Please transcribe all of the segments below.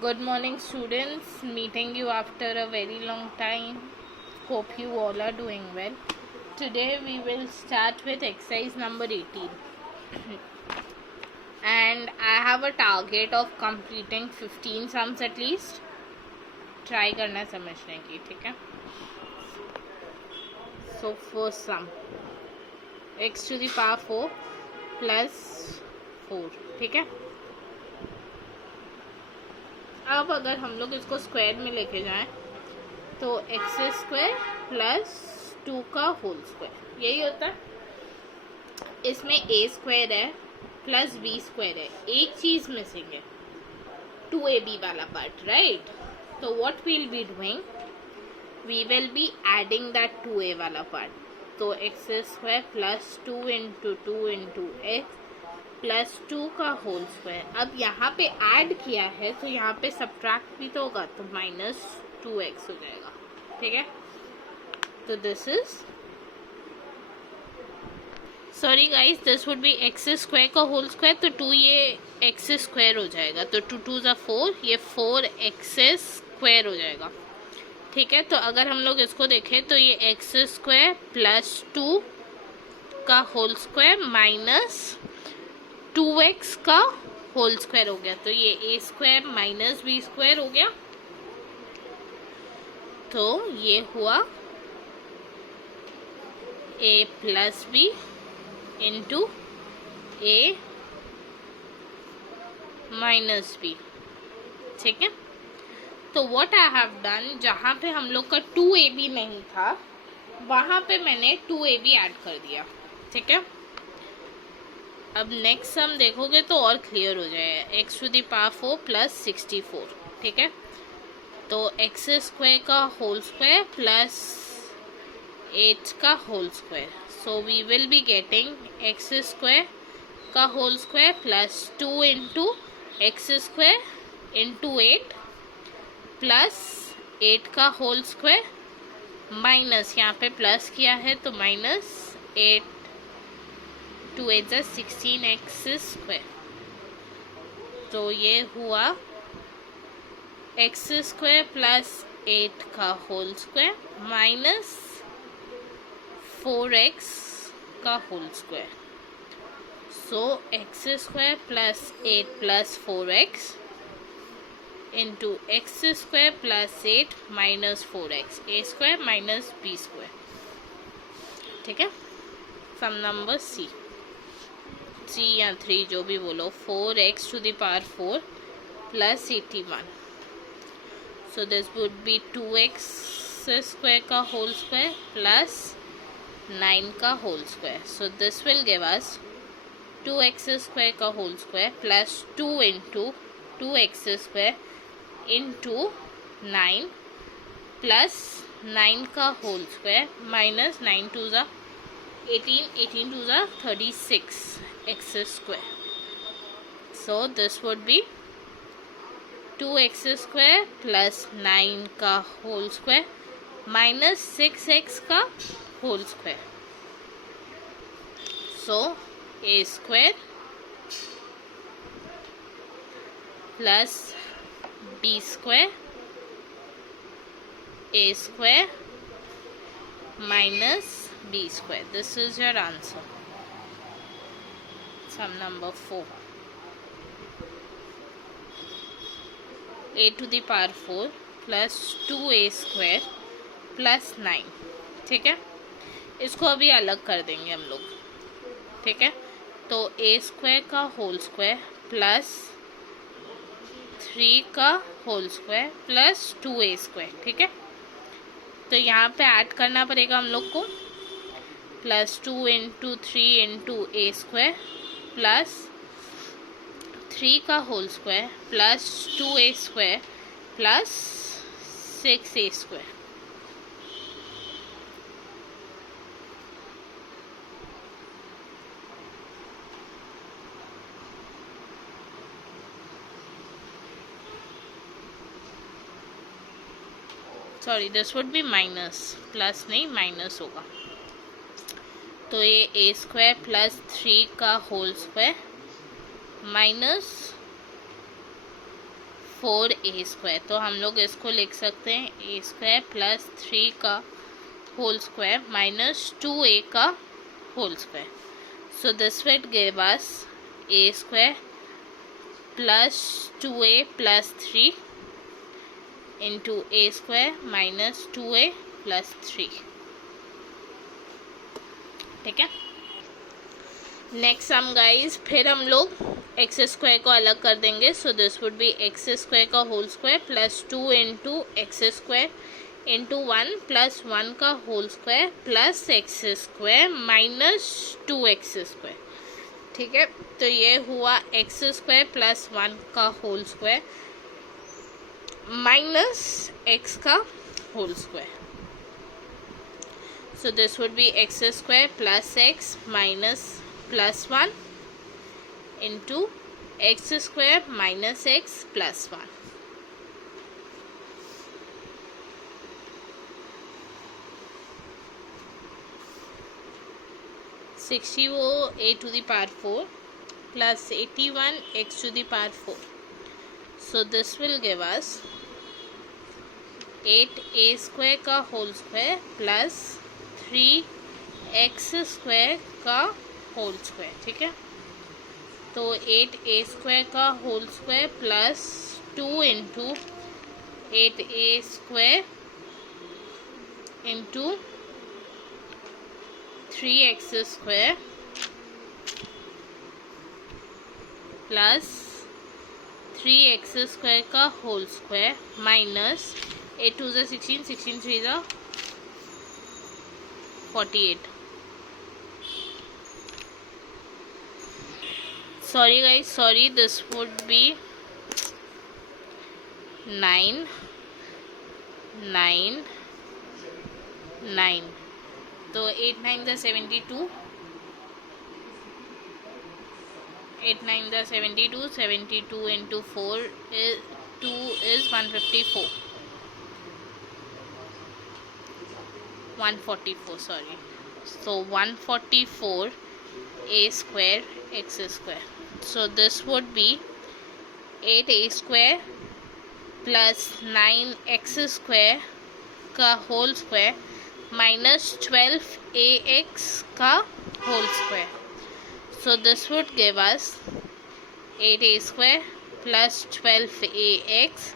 Good morning, students. Meeting you after a very long time. Hope you all are doing well. Today we will start with exercise number 18. And I have a target of completing 15 sums at least. Try करना समझने की, ठीक है? So first sum, x to the power 4 plus 4, ठीक है? अब अगर हम लोग इसको स्क्वायर में लेके जाएं तो एक्स स्क्वायर प्लस 2 का होल स्क्वायर यही होता है. इसमें ए स्क्वायर है प्लस बी स्क्वायर है, एक चीज मिसिंग है, 2ab वाला पार्ट, राइट? तो what will be doing, we will be adding that 2a वाला पार्ट. तो x square plus 2 into 2 into x plus 2 का होल स्क्वायर. अब यहाँ पे ऐड किया है तो यहाँ पे सब्ट्रैक्ट भी तो होगा, तो माइनस 2x हो जाएगा, ठीक है? तो this is, sorry guys, this would B x square का होल स्क्वायर. तो 2 ये एक्स स्क्वायर हो जाएगा, तो 2 2 ज़ा 4, ये 4x स्क्वायर हो जाएगा, ठीक है? तो अगर हम लोग इसको देखें तो ये एक्स स्क्वायर प्लस 2 का होल स्क्वायर माइनस 2x का होल स्क्वायर हो गया. तो ये a square minus B square हो गया. तो ये हुआ a plus b into a minus b, ठीक है? तो व्हाट आई हैव डन, जहाँ पे हम लोग का 2ab नहीं था वहाँ पे मैंने 2ab ऐड कर दिया, ठीक है? अब नेक्स्ट सम देखोगे तो और क्लियर हो जाएगा. X to the power 4 plus 64, ठीक है? तो एक्स स्क्वायर का होल स्क्वायर प्लस 8 का whole square. So we will be getting X square का whole square plus 2 into X square into 8 plus 8 का होल स्क्वायर माइनस, यहाँ पे प्लस किया है तो माइनस 8 2 8 ज़ा 16x स्क्वायर. तो ये हुआ एक्स स्क्वायर प्लस 8 का होल स्क्वायर माइनस 4x का whole square. So X square plus 8 plus 4x into X square plus 8 minus 4x, A square minus B square, ठीक है? सम नंबर सी, 3 या 3 जो भी बोलो, 4x to the power 4 plus 81. So this would be 2x square का whole square plus 9 का whole square. So this will give us 2x square का whole square plus 2 into 2x square into 9 plus 9 का whole square minus 9 2 ज़ा 18, 18 2 ज़ा 36 x square. So this would be 2x square plus 9 का whole square minus 6x का whole square. So a square plus b square, a square minus b square. This is your answer. Sum number 4, a to the power 4 plus 2a square plus 9, ठीक है? इसको अभी अलग कर देंगे हम लोग, ठीक है? तो a स्क्वायर का होल स्क्वायर प्लस 3 का whole square plus 2a square, ठीक है? तो यहाँ पे ऐड करना पड़ेगा हम लोग को, plus 2 into 3 into a square plus 3 का whole square plus 2a square plus 6a square. Sorry, this would be minus, plus नहीं माइनस होगा. तो ये ए स्क्वायर प्लस 3 का होल स्क्वायर माइनस 4a²। तो हम लोग इसको लिख सकते हैं a² प्लस 3 का होल स्क्वायर माइनस 2a का whole square. So this will give us a² plus 2a plus 3 into a² minus 2a plus 3। ठीक है, नेक्स्ट सम गाइज, फिर हम लोग x² को अलग कर देंगे। सो दिस वुड बी x² का whole square plus 2 into x² into 1 plus 1 का whole square plus x² minus 2x²। ठीक है, तो ये हुआ x² प्लस 1 का होल स्क्वायर माइनस x का whole square. So this would be x² plus x minus plus 1 into x² minus x plus 1. a to the power 4 plus 81 x to the power 4. So this will give us 8a² का whole square plus 3x² का whole square. ठीक है, तो 8a² का whole square plus 2 into 8a² into 3x² plus 3x² का whole square minus 8 2 16, 16 3 48। Sorry guys, sorry, this would be 9 9 9। तो 8 9 72, 8 9 72, 72 into 4 is 2 is 154, 144, sorry। So 144 a² x²। So this would be 8a² plus 9x² का whole square minus 12ax का whole square. So this would give us 8a² plus 12ax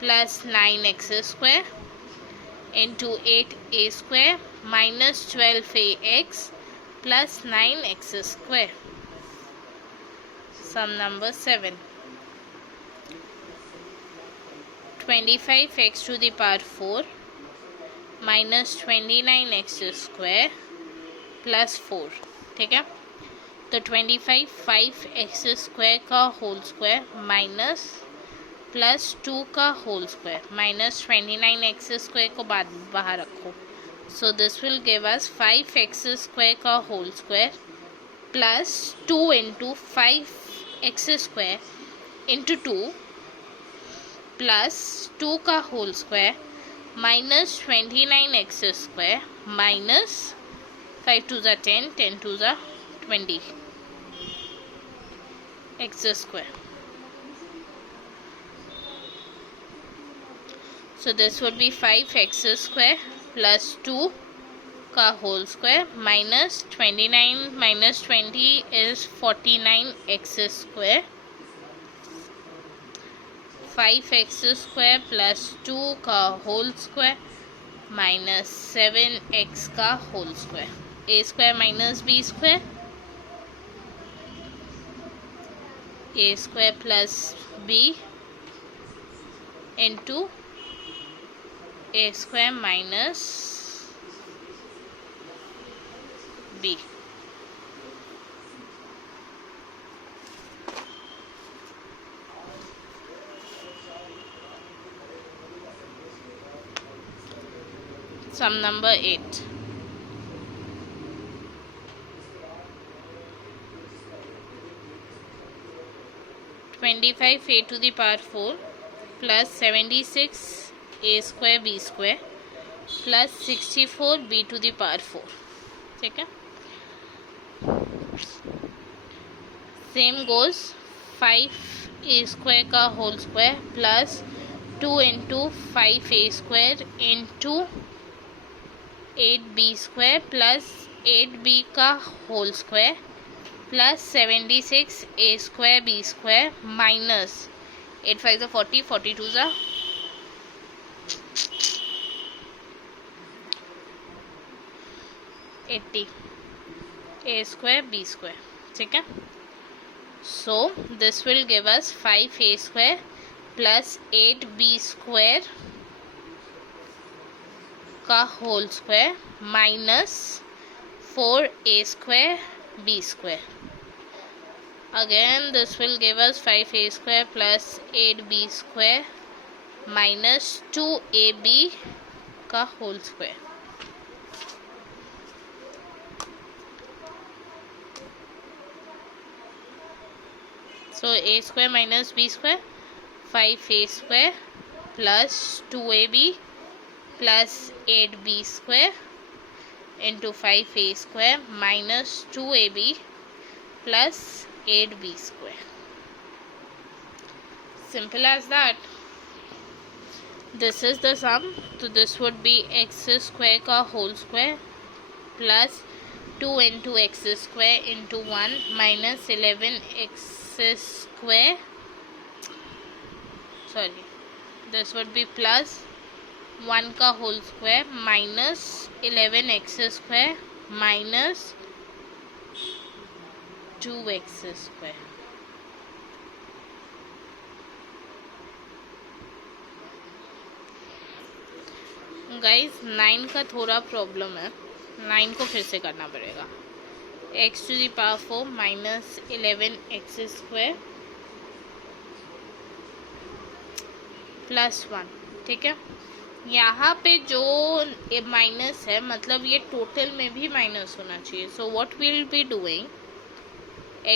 plus 9x² into 8a² minus 12ax plus 9x². Sum number 7, 25x to the power 4 minus 29x² plus 4। ठीक है, तो 25 5x² का whole square minus plus 2 का whole square minus 29x² को बाहर रखो। So this will give us 5x² का whole square plus 2 into 5x² into 2 plus 2 का whole square minus 29x² minus 5 2 10, 10 2 20 x²। So this would be 5x² plus 2 का whole square minus 29 minus 20 is 49x², 5x² plus 2 का whole square minus 7x का whole square. a² minus b² a² plus b into a² minus b। Sum number 8, 25a to the power 4 plus 76 a² b² plus 64 b to the power 4। ठीक है, same goes 5 a square का whole square plus 2 into 5a² into 8b square plus 8b का whole square plus 76a² b² minus 8 5 40 42 80 a² b², ठीक है. So this will give us 5a² plus 8b² का whole square minus 4a² b². Again this will give us 5a² plus 8b² minus 2ab का whole square. So a² minus b² 5a² plus 2ab plus 8b² into 5a² minus 2ab plus 8b². Simple as that. This is the sum. So this would be x² का whole square plus 2 into x² into 1 minus 11x². Sorry, this would be plus 1 का whole square minus 11x² minus 2x². Guys 9 का थोड़ा problem है, 9 को फिर से करना पड़ेगा. x⁴ माइनस 11x² प्लस 1, ठीक है. यहाँ पे जो माइनस है मतलब ये टोटल में भी माइनस होना चाहिए. So what will be doing,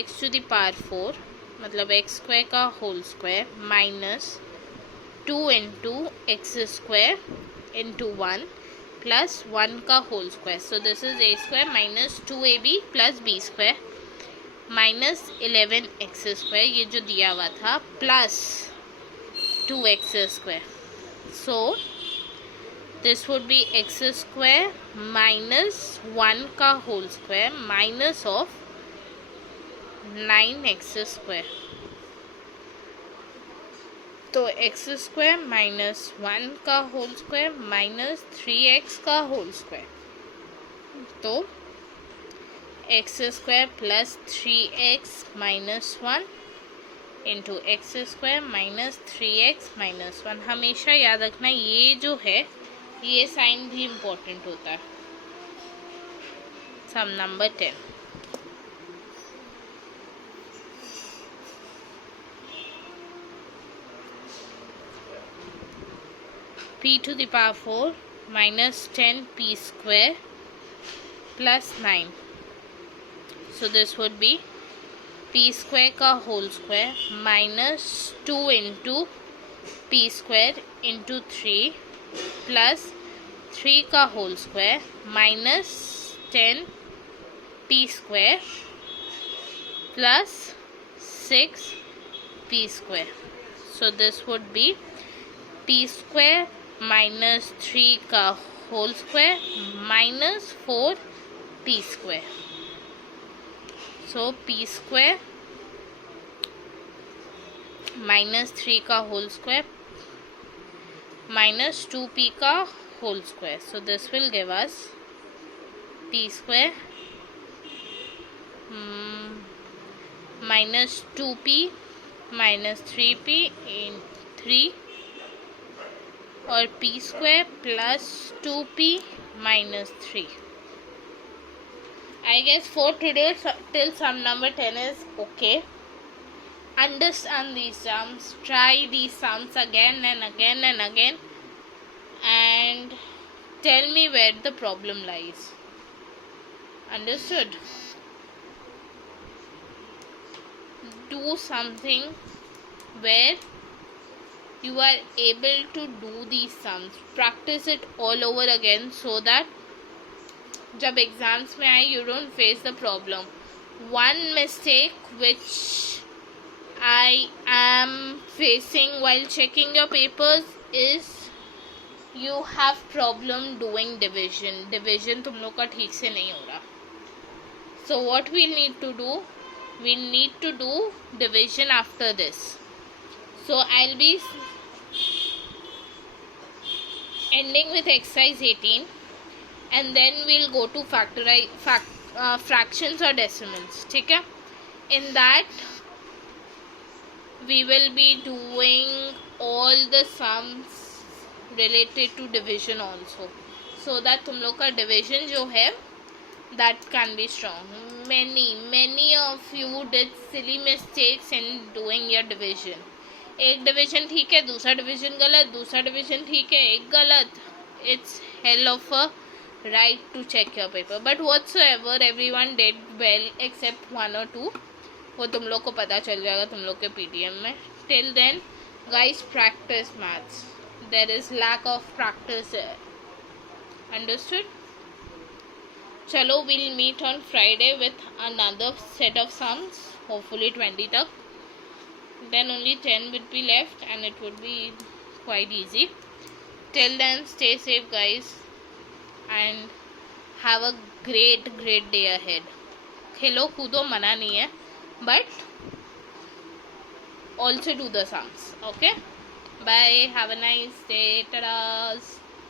x⁴ मतलब x² का whole square minus 2 into x² into 1 plus 1 का whole square. So this is a² minus 2ab plus b² minus 11x², ये जो दिया हुआ था, plus 2x². So this would be x² minus 1 का whole square minus of 9x². तो x² minus 1 का whole square minus 3x का whole square. तो x² plus 3x minus 1 into x² minus 3x minus 1. हमेशा याद रखना ये जो है ये साइन भी इम्पोर्टेंट होता है. सम number 10. p⁴ minus 10p² plus 9. So this would be p² का whole square minus 2 into p² into 3 plus 3 का whole square minus 10p² plus 6p². So this would be p² minus 3 का whole square minus 4p². So p² minus 3 का whole square minus 2p का whole square. So this will give us p² minus 2p minus 3p in 3 और p² plus 2p minus 3. I guess for today till sum number 10 is okay. Understand these sums, try these sums again and again and again, and tell me where the problem lies. Understood? Do something where you are able to do these sums. Practice it all over again so that जब exams में आए you don't face the problem. One mistake which I am facing while checking your papers is you have problem doing division तुम लोग का ठीक से नहीं हो रहा. So what we need to do, we need to do division after this. So I'll be ending with exercise 18 and then we'll go to fractions or decimals. ठीक है? In that we will be doing all the sums related to division also, so that तुम लोग का division जो है that can be strong. Many of you did silly mistakes in doing your division. एक division ठीक है, दूसरा division गलत, दूसरा डिविजन ठीक है, एक गलत. It's hell of a right to check your paper, but whatsoever everyone did well except one or two. वो तुम लोग को पता चल जाएगा तुम लोग के पीडीएम में. Till then guys, practice maths. There is lack of practice. Understood? चलो, we'll meet on Friday with another set of sums, hopefully 20 तक. Then only 10 would be left and it would be quite easy. Till then, stay safe guys and have a great day ahead. खेलो कूदो, मना नहीं है, but also do the sums. Okay, bye, have a nice day. Ta-da.